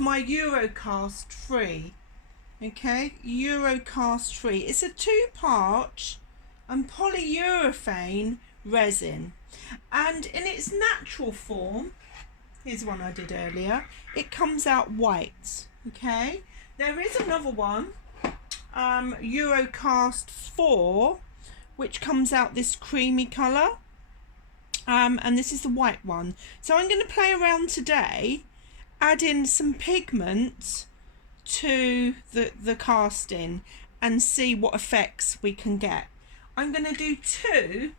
my Eurocast free. Okay, Eurocast free. It's a 2-part polyurethane resin, and in its natural form, here's one I did earlier, it comes out white. Okay, there is another one, Eurocast 4, which comes out this creamy colour, and this is the white one. So I'm going to play around today, add in some pigment to the casting and see what effects we can get. I'm going to do 2,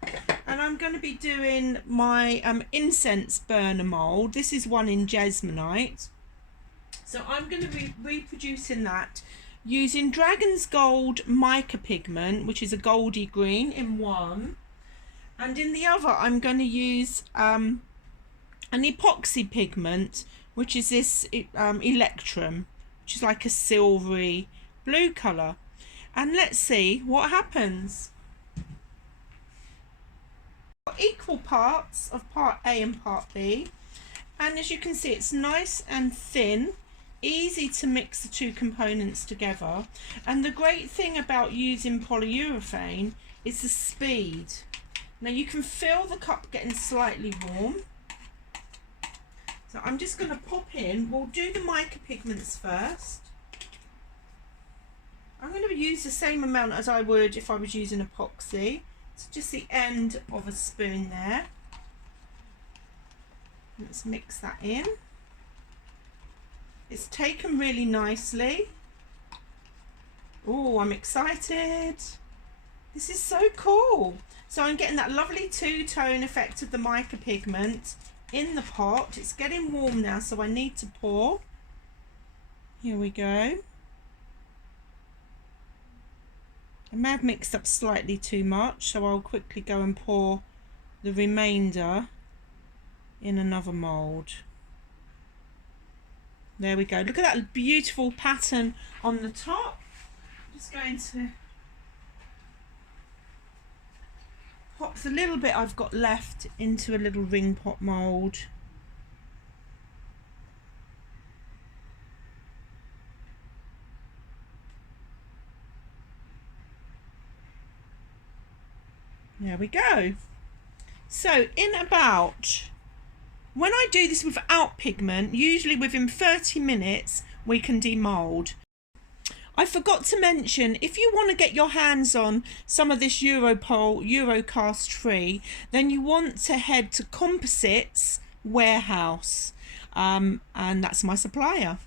and I'm going to be doing my incense burner mould. This is one in Jesmonite, so I'm going to be reproducing that using Dragon's Gold mica pigment, which is a goldy green, in one, and in the other I'm going to use an epoxy pigment, which is this Electrum, which is like a silvery blue colour. And let's see what happens. Equal parts of part A and part B, and as you can see, it's nice and thin, easy to mix the two components together. And the great thing about using polyurethane is the speed. Now you can feel the cup getting slightly warm, so I'm just going to pop in. We'll do the mica pigments first. I'm going to use the same amount as I would if I was using epoxy. So just the end of a spoon there. Let's mix that in. It's taken really nicely. Oh, I'm excited. This is so cool. So I'm getting that lovely two-tone effect of the mica pigment in the pot. It's getting warm now, so I need to pour. Here we go. I may have mixed up slightly too much, so I'll quickly go and pour the remainder in another mould. There we go. Look at that beautiful pattern on the top. I'm just going to pop the little bit I've got left into a little ring pot mould. There we go. So in about, when I do this without pigment, usually within 30 minutes we can demould. I forgot to mention, if you want to get your hands on some of this Eurocast free, then you want to head to Composites Warehouse, and that's my supplier.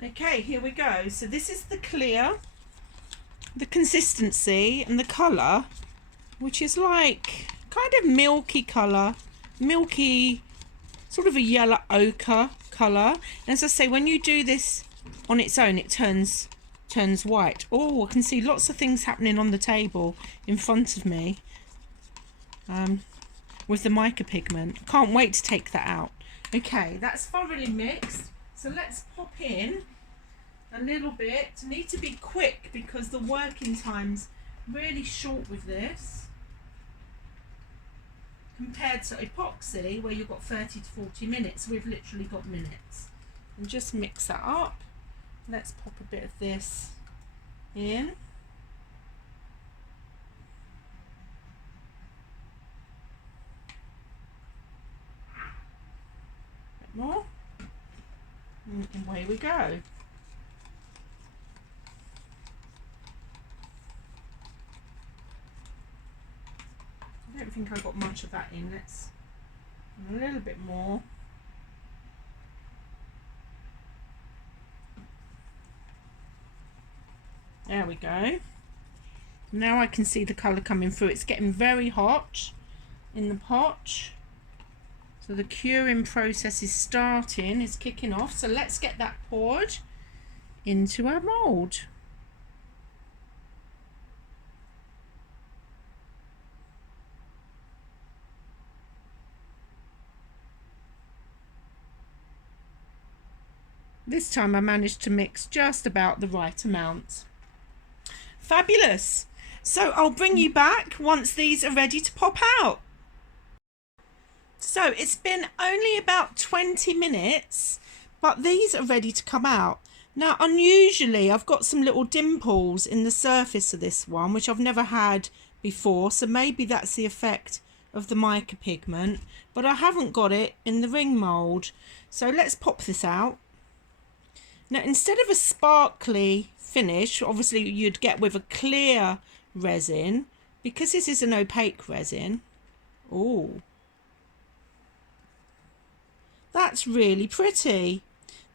Okay, here we go. So this is the clear, the consistency and the colour, which is like kind of milky colour, milky, sort of a yellow ochre colour. And as I say, when you do this on its own, it turns white. Oh, I can see lots of things happening on the table in front of me with the mica pigment. Can't wait to take that out. Okay, that's thoroughly mixed, so let's pop in a little bit. Need to be quick because the working time's really short with this compared to epoxy, where you've got 30 to 40 minutes. We've literally got minutes. And just mix that up. Let's pop a bit of this in. A bit more. And away we go. I don't think I got much of that in. Let's a little bit more. There we go. Now I can see the colour coming through. It's getting very hot in the pot. So the curing process is starting, is kicking off. So let's get that poured into our mould. This time I managed to mix just about the right amount. Fabulous. So I'll bring you back once these are ready to pop out. So it's been only about 20 minutes, but these are ready to come out. Now, unusually, I've got some little dimples in the surface of this one, which I've never had before. So maybe that's the effect of the mica pigment, but I haven't got it in the ring mould. So let's pop this out. Now, instead of a sparkly finish, obviously you'd get with a clear resin, because this is an opaque resin. Oh, that's really pretty.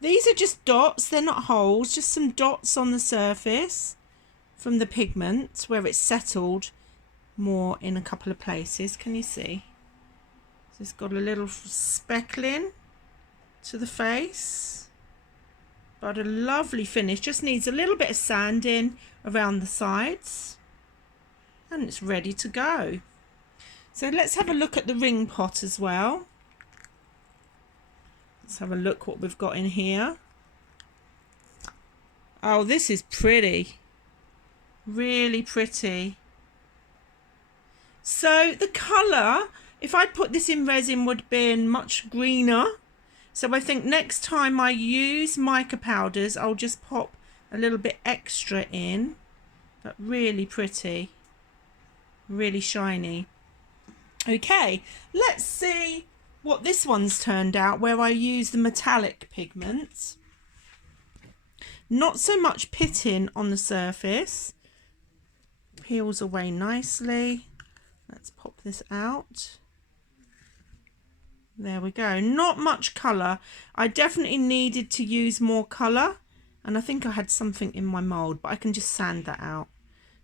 These are just dots, they're not holes, just some dots on the surface from the pigment where it's settled more in a couple of places. Can you see? So it's got a little speckling to the face, but a lovely finish. Just needs a little bit of sanding around the sides and it's ready to go. So let's have a look at the ring pot as well. Let's have a look what we've got in here. Oh, this is pretty. Really pretty. So the colour, if I'd put this in resin, would have been much greener. So I think next time I use mica powders, I'll just pop a little bit extra in. But really pretty. Really shiny. Okay, let's see what this one's turned out, where I use the metallic pigments. Not so much pitting on the surface. Peels away nicely. Let's pop this out. There we go. Not much colour. I definitely needed to use more colour, and I think I had something in my mould, but I can just sand that out.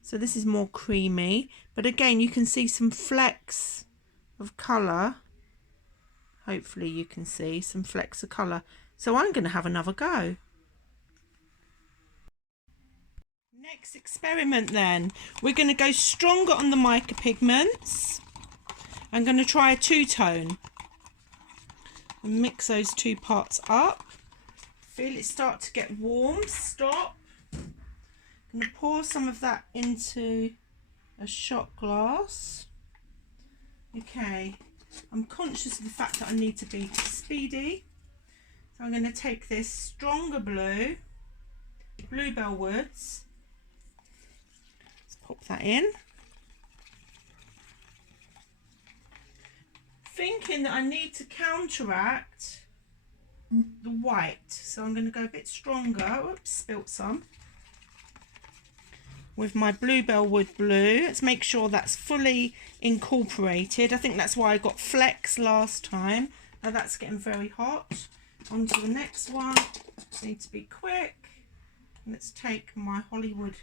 So this is more creamy, but again you can see some flecks of colour. Hopefully you can see some flecks of colour. So I'm going to have another go. Next experiment then. We're going to go stronger on the mica pigments. I'm going to try a two-tone. And mix those two parts up. Feel it start to get warm. Stop. I'm going to pour some of that into a shot glass. Okay. I'm conscious of the fact that I need to be speedy. So I'm going to take this stronger blue, Bluebell Woods. Let's pop that in. Thinking that I need to counteract the white. So I'm going to go a bit stronger. Oops, spilt some. With my Bluebell Wood blue. Let's make sure that's fully incorporated. I think that's why I got flecks last time. Now that's getting very hot. On to the next one. Need to be quick. Let's take my Hollywood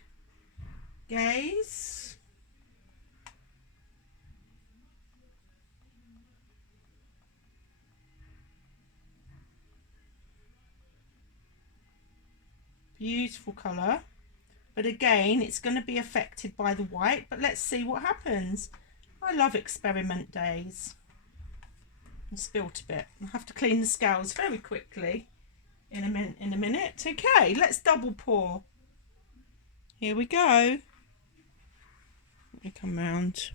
Gaze. Beautiful colour. But again, it's going to be affected by the white. But let's see what happens. I love experiment days. I spilt a bit. I'll have to clean the scales very quickly in a minute. Okay, let's double pour. Here we go. Let me come round.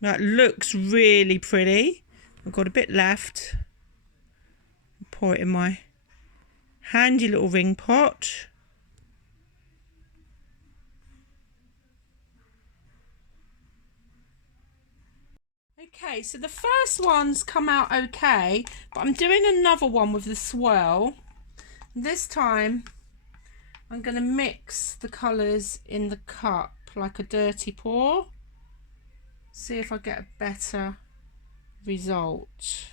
That looks really pretty. I've got a bit left. Pour it in my handy little ring pot. Okay, so the first one's come out okay, but I'm doing another one with the swirl. This time I'm going to mix the colours in the cup like a dirty pour. See if I get a better result.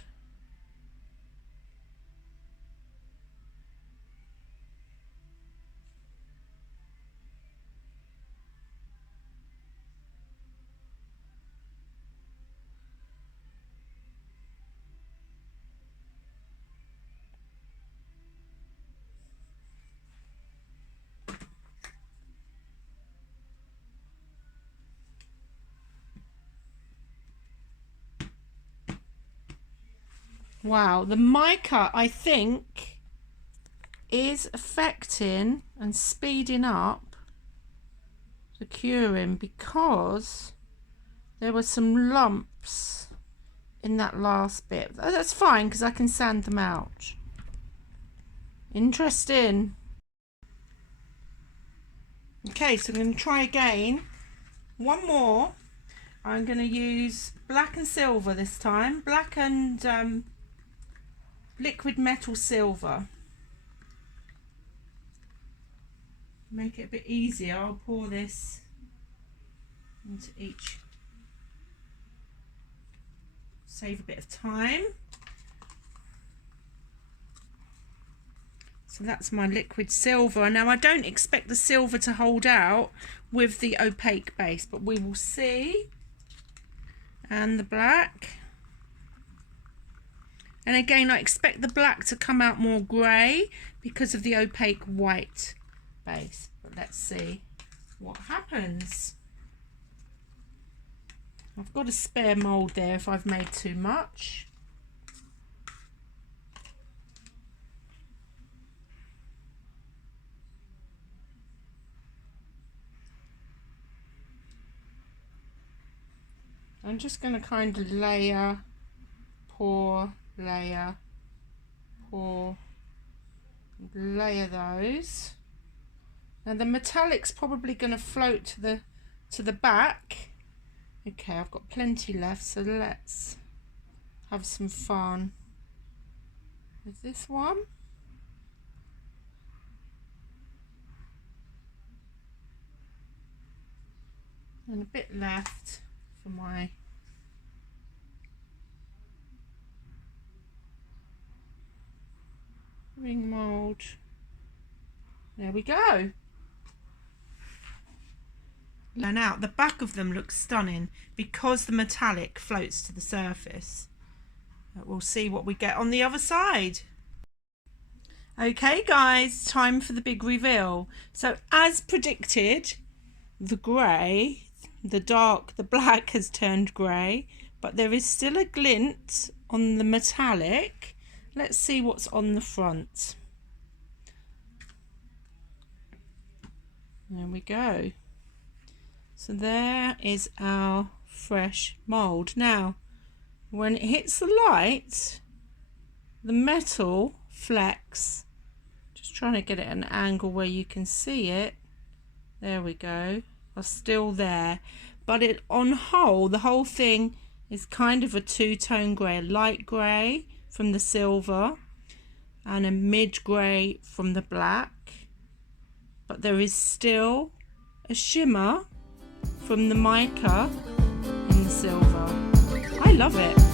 Wow, the mica, I think, is affecting and speeding up the curing because there were some lumps in that last bit. That's fine because I can sand them out. Interesting. Okay, so I'm going to try again. One more. I'm going to use black and silver this time. Black and liquid metal silver. Make it a bit easier, I'll pour this into each. Save a bit of time. So that's my liquid silver. Now I don't expect the silver to hold out with the opaque base, but we will see. And the black. And again, I expect the black to come out more grey because of the opaque white base. But let's see what happens. I've got a spare mould there if I've made too much. I'm just going to kind of layer, pour, layer, pour, layer those. Now the metallic's probably going to float to the back. Okay, I've got plenty left, so let's have some fun with this one. And a bit left for my ring mould. There we go. And out the back of them looks stunning because the metallic floats to the surface. But we'll see what we get on the other side. Okay guys, time for the big reveal. So as predicted, the grey, the black has turned grey, but there is still a glint on the metallic. Let's see what's on the front. There we go. So there is our fresh mould. Now, when it hits the light, the metal flecks. Just trying to get it at an angle where you can see it. There we go. Are still there, but it on whole, the whole thing is kind of a two-tone grey, a light grey from the silver and a mid grey from the black, but there is still a shimmer from the mica in the silver. I love it.